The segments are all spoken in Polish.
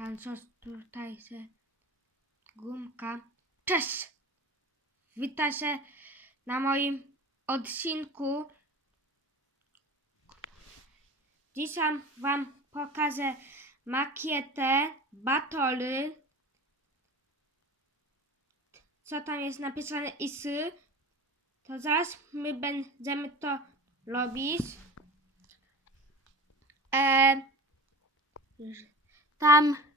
pan co tutaj się gumka. Cześć! Witajcie na moim odcinku. Dzisiaj wam pokażę makietę Batoly. Co tam jest napisane isy. To zaraz my będziemy to robić. E, tam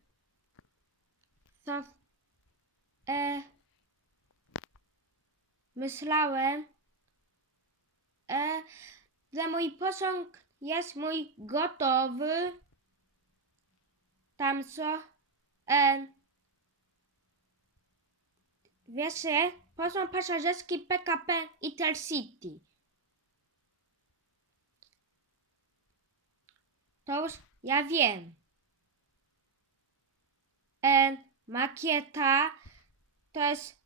co e, myślałem, e, że mój posąg jest mój gotowy. Tam co e, wiecie, posąg pasażerski PKP Intercity. To już ja wiem. E, makieta to jest.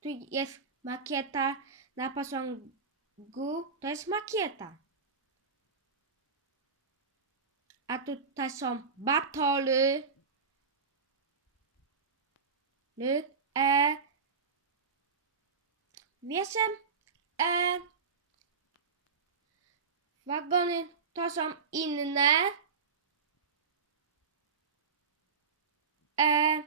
Tu jest makieta na posągu. To jest makieta. A tutaj są batoly. Ly, e. Wiecie, e. Wagony to są inne. E,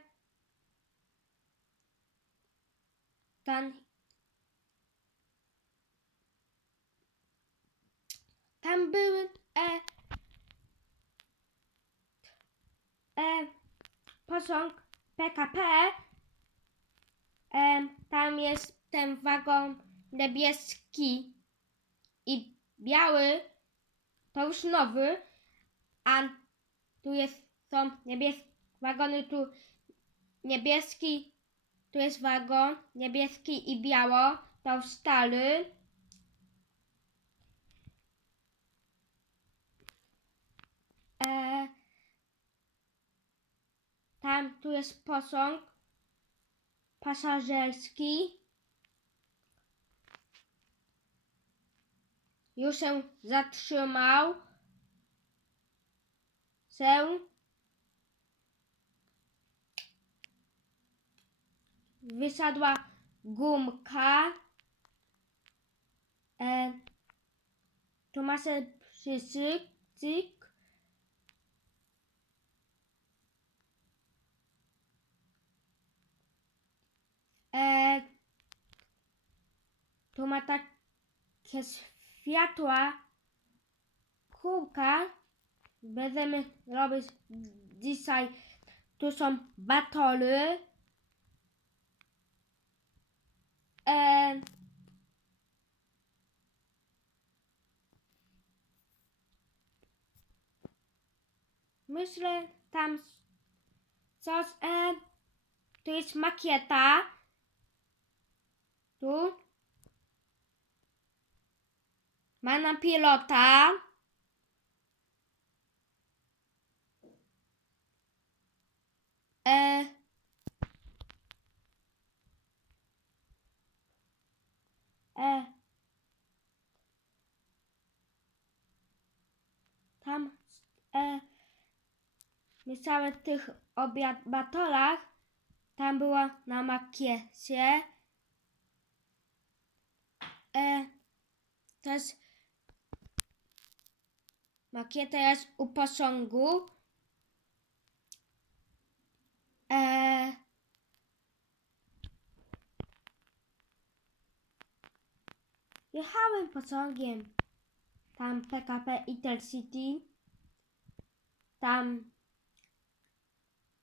tam były e, e, posąg PKP. E, tam jest ten wagon niebieski i biały. To już nowy, a tu jest są niebieskie wagony tu niebieski, tu jest wagon niebieski i biało, to stary. E, tam tu jest posąg pasażerski. Już się zatrzymał. Się wysadła gumka. E, tu ma się przysyk, cyk. E, tu ma takie światła, kółka. Będziemy robić dzisiaj. Tu są batoly. E, myślę tam coś. E, tu jest makieta. Tu. Ma na pilota. E, E. Tam e, w tych obiad batolach. Tam była na makiecie. E, jest makieta jest u posągu. E, Jechałem pociągiem. Tam PKP Intercity. Tam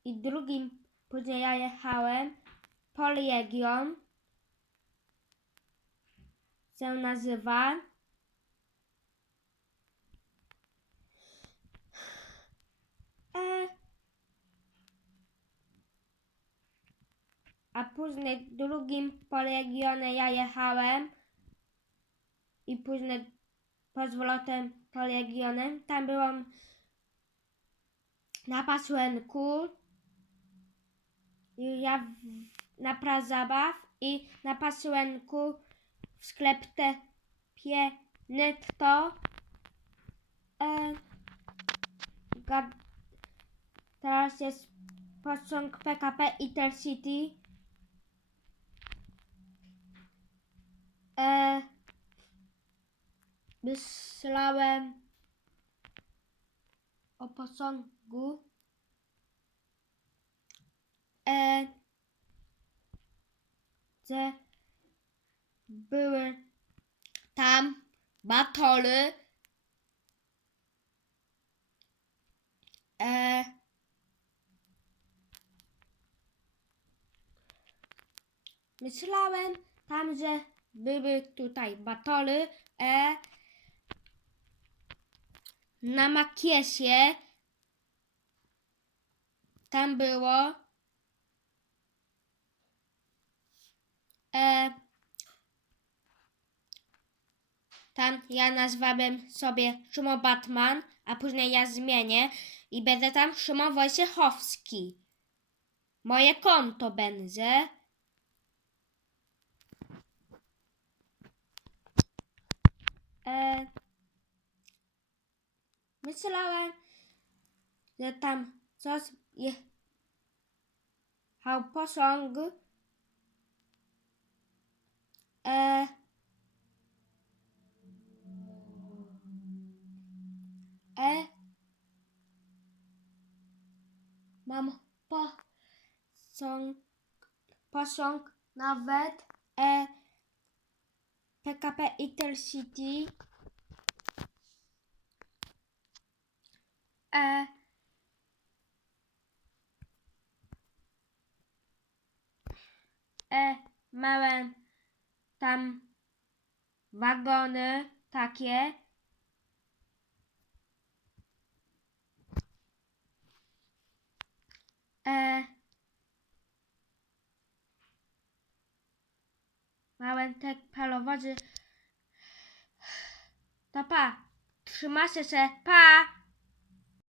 i drugim później ja jechałem. Pollegion się nazywa. E, a później drugim Pollegionem ja jechałem i później pozwolotem Pollegionem. Tam byłam na pasłenku. Ja w, na plac zabaw i na pasłenku w sklepie netto. E, gad, teraz jest pociąg PKP Intercity. E, myślałem o pociągu. E, były tam batoly. E, myślałem tam, że były tutaj batoly. E, na Makiesie tam było e, tam ja nazwałem sobie Szymon Batman, a później ja zmienię i będę tam Szymon Wojciechowski. Moje konto będzie. E, myślałem, że tam coś jechał pociąg. E, e, mam pociąg, pociąg nawet e, PKP Intercity. E, e, małem tam wagony takie. E, małem te palowody. To pa, trzyma się, się, pa!